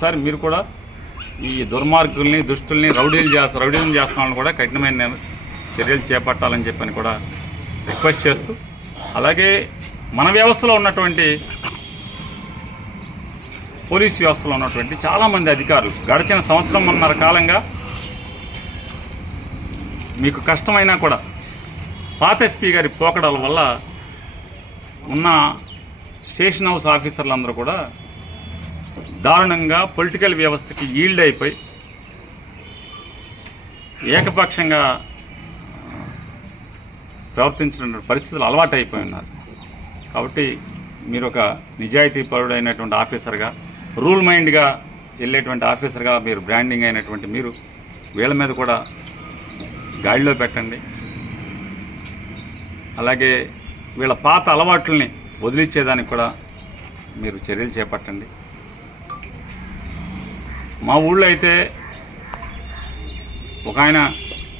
ఒకసారి మీరు కూడా ఈ దుర్మార్గుల్ని దుష్టుల్ని రౌడీలు చేస్తా రౌడీలు చేస్తున్న కూడా కఠినమైన చర్యలు చేపట్టాలని చెప్పని కూడా రిక్వెస్ట్ చేస్తూ అలాగే మన వ్యవస్థలో ఉన్నటువంటి పోలీస్ వ్యవస్థలో ఉన్నటువంటి చాలామంది అధికారులు గడిచిన సంవత్సరంన్నర కాలంగా మీకు కష్టమైనా కూడా పాత ఎస్పీ గారి పోకడల వల్ల ఉన్న స్టేషన్ హౌస్ ఆఫీసర్లందరూ కూడా దారుణంగా పొలిటికల్ వ్యవస్థకి ఈల్డ్ అయిపోయి ఏకపక్షంగా ప్రవర్తించిన పరిస్థితులు అలవాటు అయిపోయి ఉన్నారు. కాబట్టి మీరు ఒక నిజాయితీ పరుడైనటువంటి ఆఫీసర్గా రూల్ మైండ్గా వెళ్ళేటువంటి ఆఫీసర్గా మీరు బ్రాండింగ్ అయినటువంటి మీరు వీళ్ళ మీద కూడా గాడిలో పెట్టండి. అలాగే వీళ్ళ పాత అలవాట్లని వదిలించేదానికి కూడా మీరు చర్యలు చేపట్టండి. మా ఊళ్ళో అయితే ఒక ఆయన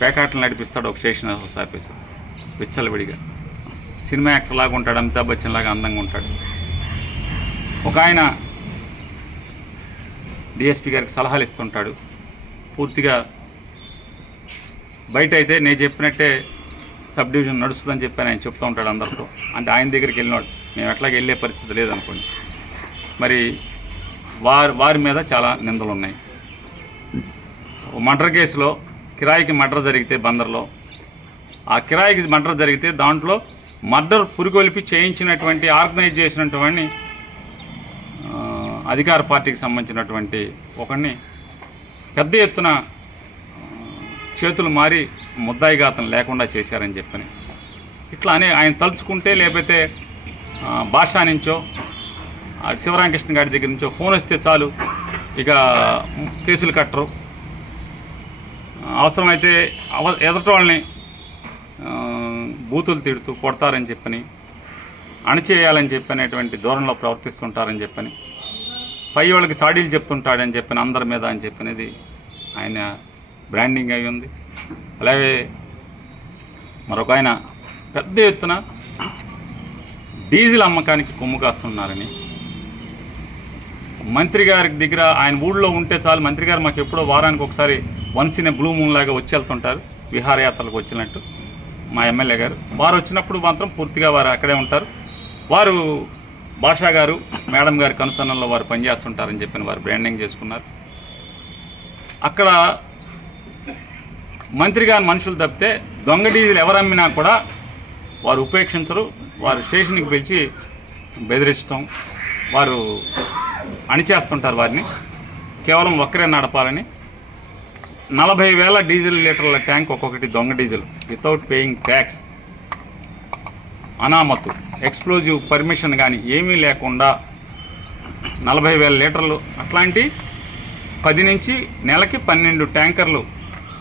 పేకాటలు నడిపిస్తాడు ఒక స్టేషన్ హౌస్ ఆఫీసర్ విచ్చలవిడిగా. సినిమా యాక్టర్ లాగా ఉంటాడు అమితాబ్ బచ్చన్ లాగా అందంగా ఉంటాడు. ఒక ఆయన డిఎస్పి గారికి సలహాలు ఇస్తుంటాడు. పూర్తిగా బయట అయితే నేను చెప్పినట్టే సబ్ డివిజన్ నడుస్తుందని చెప్పి ఆయన చెప్తూ ఉంటాడు అందరితో. అంటే ఆయన దగ్గరికి వెళ్ళినాడు. మేము ఎట్లాగ వెళ్ళే పరిస్థితి లేదనుకోండి. మరి వారి వారి మీద చాలా నిందలు ఉన్నాయి మర్డర్ కేసులో కిరాయికి మర్డర్ జరిగితే బందర్లో ఆ కిరాయికి మర్డర్ జరిగితే దాంట్లో మర్డర్ పురికొల్పి చేయించినటువంటి ఆర్గనైజ్ చేసినటువంటి అధికార పార్టీకి సంబంధించినటువంటి ఒకరిని పెద్ద ఎత్తున చేతులు మారి ముద్దాయిఘాతం లేకుండా చేశారని చెప్పని. ఇట్లా అనే ఆయన తలుచుకుంటే లేకపోతే భాష నుంచో శివరామకృష్ణ గారి దగ్గర నుంచి ఫోన్ వస్తే చాలు. ఇక కేసులు కట్టరు. అవసరమైతే అవ ఎదటి వాళ్ళని బూతులు తిడుతూ కొడతారని చెప్పని అణిచేయాలని చెప్పనేటువంటి ధోరణిలో ప్రవర్తిస్తుంటారని చెప్పని పై వాళ్ళకి చాడీలు చెప్తుంటాడని చెప్పని అందరి మీద అని చెప్పినది ఆయన బ్రాండింగ్ అయి ఉంది. అలాగే మరొక ఆయన పెద్ద ఎత్తున డీజిల్ అమ్మకానికి కొమ్ము కాస్తున్నారని మంత్రి గారి దగ్గర ఆయన ఊళ్ళో ఉంటే చాలు. మంత్రి గారు మాకు ఎప్పుడో వారానికి ఒకసారి వన్స్ ఇన్ బ్లూ మూన్ లాగా వచ్చి వెళ్తుంటారు. విహారయాత్రలకు వచ్చినట్టు మా ఎమ్మెల్యే గారు. వారు వచ్చినప్పుడు మాత్రం పూర్తిగా వారు అక్కడే ఉంటారు. వారు భాషా గారు మేడం గారి కనుసన్నల్లో వారు పనిచేస్తుంటారని చెప్పిన వారు బ్రాండింగ్ చేసుకున్నారు. అక్కడ మంత్రి గారి మనుషులు తప్పితే దొంగ డీజిల్ ఎవరు అమ్మినా కూడా వారు ఉపేక్షించరు. వారు స్టేషన్కి పిలిచి బెదిరించడం వారు అణిచేస్తుంటారు వారిని. కేవలం ఒక్కరే నడపాలని. నలభై వేల డీజిల్ లీటర్ల ట్యాంక్ ఒక్కొక్కటి దొంగ డీజిల్ వితౌట్ పేయింగ్ ట్యాక్స్ అనామతు ఎక్స్ప్లోజివ్ పర్మిషన్ కానీ ఏమీ లేకుండా నలభై వేల లీటర్లు అట్లాంటి పది నుంచి నెలకి పన్నెండు ట్యాంకర్లు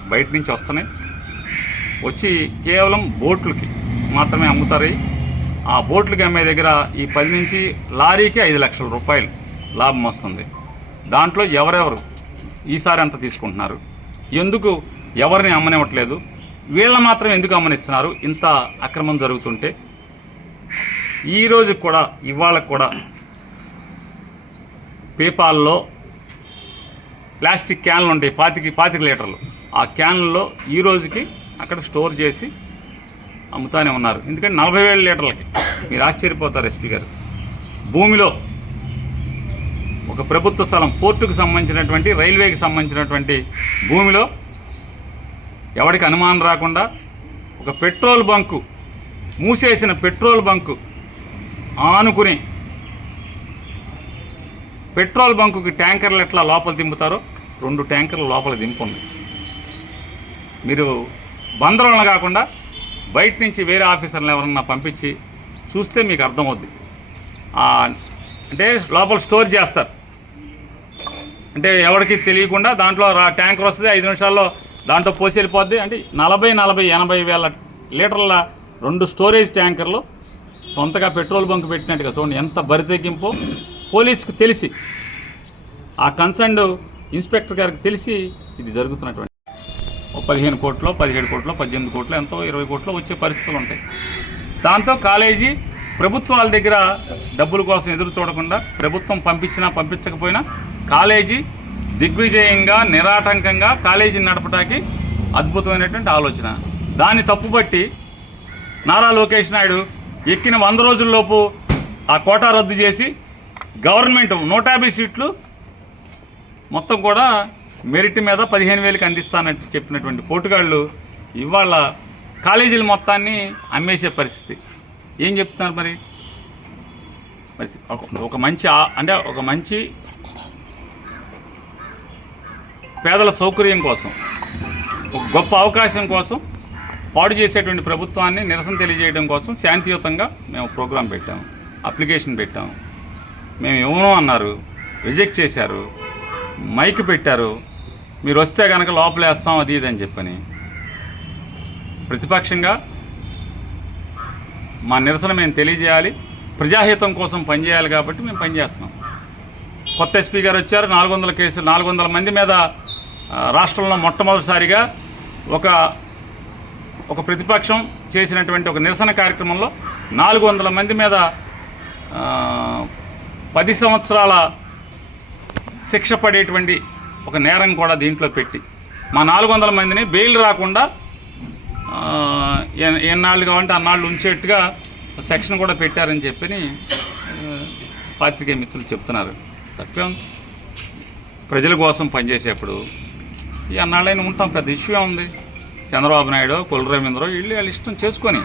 బయట నుంచి వస్తున్నాయి. వచ్చి కేవలం బోట్లకి మాత్రమే అమ్ముతారు. ఆ బోట్లకి అమ్మే దగ్గర ఈ పది నుంచి లారీకి ఐదు లక్షల రూపాయలు. లాభం వస్తుంది. దాంట్లో ఎవరెవరు ఈసారి ఎంత తీసుకుంటున్నారు? ఎందుకు ఎవరిని అమ్మనివ్వట్లేదు? వీళ్ళ మాత్రం ఎందుకు అమ్మనిస్తున్నారు? ఇంత అక్రమం జరుగుతుంటే? ఈ కూడా ఇవాళ కూడా పేపాల్లో ప్లాస్టిక్ క్యాన్లు ఉంటాయి పాతికి పాతిక లీటర్లు. ఆ క్యాన్లలో ఈ రోజుకి అక్కడ స్టోర్ చేసి అమ్ముతానే ఉన్నారు. ఎందుకంటే నలభై వేల లీటర్లకి. మీరు ఆశ్చర్యపోతారు ఎస్పీ గారు. భూమిలో ఒక ప్రభుత్వ స్థలం పోర్టుకు సంబంధించినటువంటి రైల్వేకి సంబంధించినటువంటి భూమిలో ఎవరికి అనుమానం రాకుండా ఒక పెట్రోల్ బంకు మూసేసిన పెట్రోల్ బంకు ఆనుకుని పెట్రోల్ బంకుకి ట్యాంకర్లు ఎట్లా లోపల దింపుతారో రెండు ట్యాంకర్లు లోపల దింపుంది మీరు బందరులను కాకుండా బయట నుంచి వేరే ఆఫీసర్లు ఎవరన్నా పంపించి చూస్తే మీకు అర్థమవుద్ది. అంటే లోపల స్టోర్ చేస్తారు. అంటే ఎవరికి తెలియకుండా దాంట్లో రా ట్యాంకర్ వస్తుంది ఐదు నిమిషాల్లో దాంట్లో పోసి వెళ్ళిపోద్ది. అంటే నలభై నలభై ఎనభై వేల లీటర్ల రెండు స్టోరేజ్ ట్యాంకర్లు సొంతగా పెట్రోల్ బంక్ పెట్టినట్టుగా చూడండి ఎంత బరితెగింపు. పోలీసుకు తెలిసి ఆ కన్సర్న్డ్ ఇన్స్పెక్టర్ గారికి తెలిసి ఇది జరుగుతున్నటువంటి ఓ పదిహేను కోట్లో పదిహేడు కోట్లో పద్దెనిమిది కోట్లు ఎంతో ఇరవై కోట్లో వచ్చే పరిస్థితులు ఉంటాయి. దాంతో కాలేజీ ప్రభుత్వాల దగ్గర డబ్బుల కోసం ఎదురు చూడకుండా ప్రభుత్వం పంపించినా పంపించకపోయినా కాలేజీ దిగ్విజయంగా నిరాటంకంగా కాలేజీని నడపడానికి అద్భుతమైనటువంటి ఆలోచన. దాన్ని తప్పుబట్టి నారా లోకేష్ నాయుడు ఎక్కిన వంద రోజుల్లోపు ఆ కోటా రద్దు చేసి గవర్నమెంట్ నూట యాభై సీట్లు మొత్తం కూడా మెరిట్ మీద పదిహేను వేలకు అందిస్తానని చెప్పినటువంటి పోటుగాళ్ళు ఇవాళ కాలేజీల మొత్తాన్ని అమ్మేసే పరిస్థితి. ఏం చెప్తున్నారు మరి? మరి ఒక- మంచి అంటే ఒక మంచి పేదల సౌకర్యం కోసం ఒక గొప్ప అవకాశం కోసం పాడు చేసేటువంటి ప్రభుత్వాన్ని నిరసన తెలియజేయడం కోసం శాంతియుతంగా మేము ప్రోగ్రాం పెట్టాము అప్లికేషన్ పెట్టాము. మేము ఇవ్వను అన్నారు రిజెక్ట్ చేశారు మైక్ పెట్టారు మీరు వస్తే కనుక లోపలేస్తాం అది ఇది అని చెప్పని. ప్రతిపక్షంగా మా నిరసన మేము తెలియజేయాలి ప్రజాహితం కోసం పనిచేయాలి కాబట్టి మేము పనిచేస్తున్నాం. కొత్త ఎస్పీ గారు వచ్చారు నాలుగు వందల కేసులు నాలుగు వందల మంది మీద రాష్ట్రంలో మొట్టమొదటిసారిగా ఒక ఒక ప్రతిపక్షం చేసినటువంటి ఒక నిరసన కార్యక్రమంలో నాలుగు వందల మంది మీద పది సంవత్సరాల శిక్ష పడేటువంటి ఒక నేరం కూడా దీంట్లో పెట్టి మా నాలుగు వందల మందిని బెయిల్ రాకుండా ఎన్నాళ్ళు కావాలంటే అన్నాళ్ళు ఉంచేట్టుగా సెక్షన్ కూడా పెట్టారని చెప్పని పాత్రికేయ మిత్రులు చెప్తున్నారు. తప్పే ప్రజల కోసం పనిచేసేప్పుడు ఈ అన్నాళ్ళైనా ఉంటాం పెద్ద ఇష్యూ ఉంది? చంద్రబాబు నాయుడు కొల్లు రవీంద్ర వీళ్ళు వాళ్ళ ఇష్టం చేసుకొని.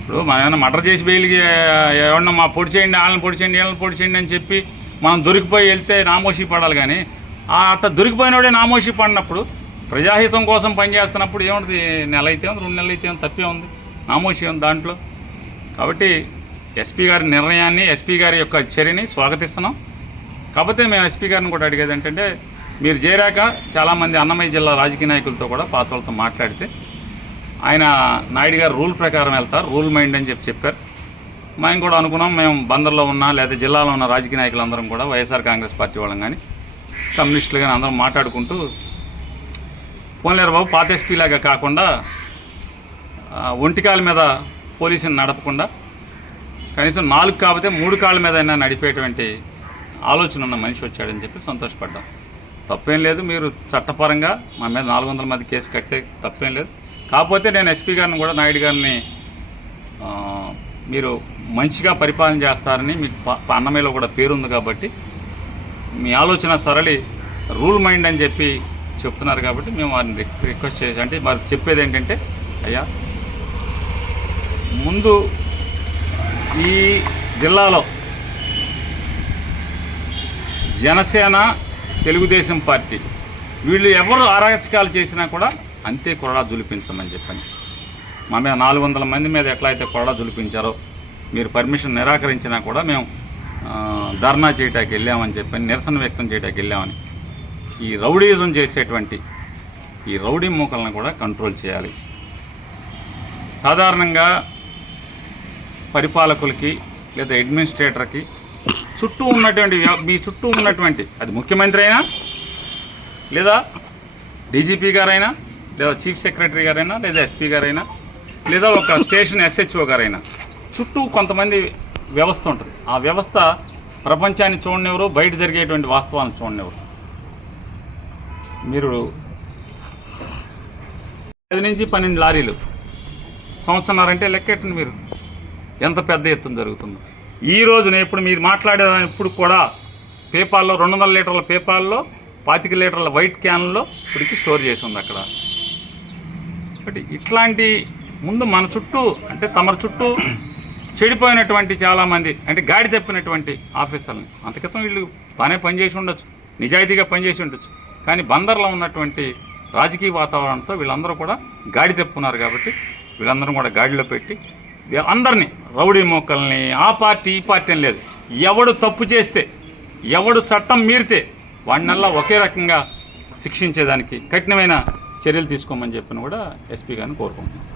ఇప్పుడు మనం ఏమైనా మర్డర్ చేసి బెయిల్కి ఎవరన్నా మా పొడి చేయండి వాళ్ళని పొడి చేయండి వీళ్ళని పొడి చేయండి అని చెప్పి మనం దొరికిపోయి వెళ్తే నామోషి పడాలి కానీ ఆ దొరికిపోయినోడే నామోషి పడినప్పుడు ప్రజాహితం కోసం పనిచేస్తున్నప్పుడు ఏముంటుంది నెల అయితే ఉంది రెండు నెలలు అయితే ఉంది తప్పే ఉంది. నామోషి ఉంది దాంట్లో. కాబట్టి ఎస్పీ గారి నిర్ణయాన్ని ఎస్పీ గారి యొక్క చర్యని స్వాగతిస్తున్నాం. కాకపోతే మేము ఎస్పీ గారిని కూడా అడిగేది ఏంటంటే మీరు చేరాక చాలామంది అన్నమయ్య జిల్లా రాజకీయ నాయకులతో కూడా పాత వాళ్ళతో మాట్లాడితే ఆయన నాయుడు గారు రూల్ ప్రకారం వెళ్తారు రూల్ మైండ్ అని చెప్పి చెప్పారు. మేము కూడా అనుకున్నాం మేము బందర్లో ఉన్న లేదా జిల్లాలో ఉన్న రాజకీయ నాయకులందరం కూడా వైఎస్ఆర్ కాంగ్రెస్ పార్టీ వాళ్ళం కానీ కమ్యూనిస్టులు కానీ అందరం మాట్లాడుకుంటూ పోన్లేరు బాబు పాత ఎస్పీలాగా కాకుండా ఒంటికాల మీద పోలీసుని నడపకుండా కనీసం నాలుగు కాకపోతే మూడు కాళ్ళ మీద అయినా నడిపేటువంటి ఆలోచన ఉన్న మనిషి వచ్చాడని చెప్పి సంతోషపడ్డాం. తప్పేం లేదు మీరు చట్టపరంగా మా మీద నాలుగు వందల మంది కేసు కట్టే తప్పేం లేదు. కాకపోతే నేను ఎస్పీ గారిని కూడా నాయుడు గారిని మీరు మంచిగా పరిపాలన చేస్తారని మీ అన్నమయ్యలో కూడా పేరుంది కాబట్టి మీ ఆలోచన సరళి రూల్ మైండ్ అని చెప్పి చెప్తున్నారు కాబట్టి మేము వారిని రిక్వెస్ట్ చేసి అంటే వారు చెప్పేది ఏంటంటే అయ్యా ముందు ఈ జిల్లాలో జనసేన తెలుగుదేశం పార్టీ. వీళ్ళు ఎవరు అరాచకాలు చేసినా కూడా అంతే కొరడా జులిపించమని చెప్పండి. మా మీద నాలుగు వందల మంది మీద ఎట్లా అయితే కొరడా జులిపించారో మీరు పర్మిషన్ నిరాకరించినా కూడా మేము ధర్నా చేయటానికి వెళ్ళామని చెప్పని నిరసన వ్యక్తం చేయటానికి వెళ్ళామని ఈ రౌడీజం చేసేటువంటి ఈ రౌడీ మూకలను కూడా కంట్రోల్ చేయాలి. సాధారణంగా పరిపాలకులకి లేదా అడ్మినిస్ట్రేటర్కి చుట్టూ ఉన్నటువంటి మీ చుట్టూ ఉన్నటువంటి అది ముఖ్యమంత్రి అయినా లేదా డీజీపీ గారైనా లేదా చీఫ్ సెక్రటరీ గారైనా లేదా ఎస్పీ గారైనా లేదా ఒక స్టేషన్ ఎస్హెచ్ఓ గారైనా చుట్టూ కొంతమంది వ్యవస్థ ఉంటుంది. ఆ వ్యవస్థ ప్రపంచాన్ని చూడనివ్వరు బయట జరిగేటువంటి వాస్తవాలను చూడనివ్వరు. మీరు పది నుంచి పన్నెండు లారీలు సంవత్సరంన్నరంటే లెక్కెట్టండి మీరు. ఎంత పెద్ద ఎత్తున జరుగుతుందో. ఈ రోజున ఇప్పుడు మీరు మాట్లాడేదానికి కూడా పేపాల్లో రెండు వందల లీటర్ల పేపాల్లో పాతిక లీటర్ల వైట్ క్యాన్లో ఇప్పటికి స్టోర్ చేసి ఉంది అక్కడ. కాబట్టి ఇట్లాంటి ముందు మన చుట్టూ అంటే తమరు చుట్టూ చెడిపోయినటువంటి చాలామంది అంటే గాడి తప్పినటువంటి ఆఫీసర్ని అంత క్రితం వీళ్ళు బాగానే పనిచేసి ఉండొచ్చు నిజాయితీగా పనిచేసి ఉండొచ్చు. కానీ బందర్లో ఉన్నటువంటి రాజకీయ వాతావరణంతో వీళ్ళందరూ కూడా గాడి తెప్పున్నారు కాబట్టి వీళ్ళందరూ కూడా గాడిలో పెట్టి అందరినీ రౌడీ మొక్కల్ని ఆ పార్టీ ఈ పార్టీ అని లేదు. ఎవడు తప్పు చేస్తే ఎవడు చట్టం మీరితే వాడినల్లా ఒకే రకంగా శిక్షించేదానికి కఠినమైన చర్యలు తీసుకోమని చెప్పిన కూడా ఎస్పీ గారిని కోరుకుంటున్నాం.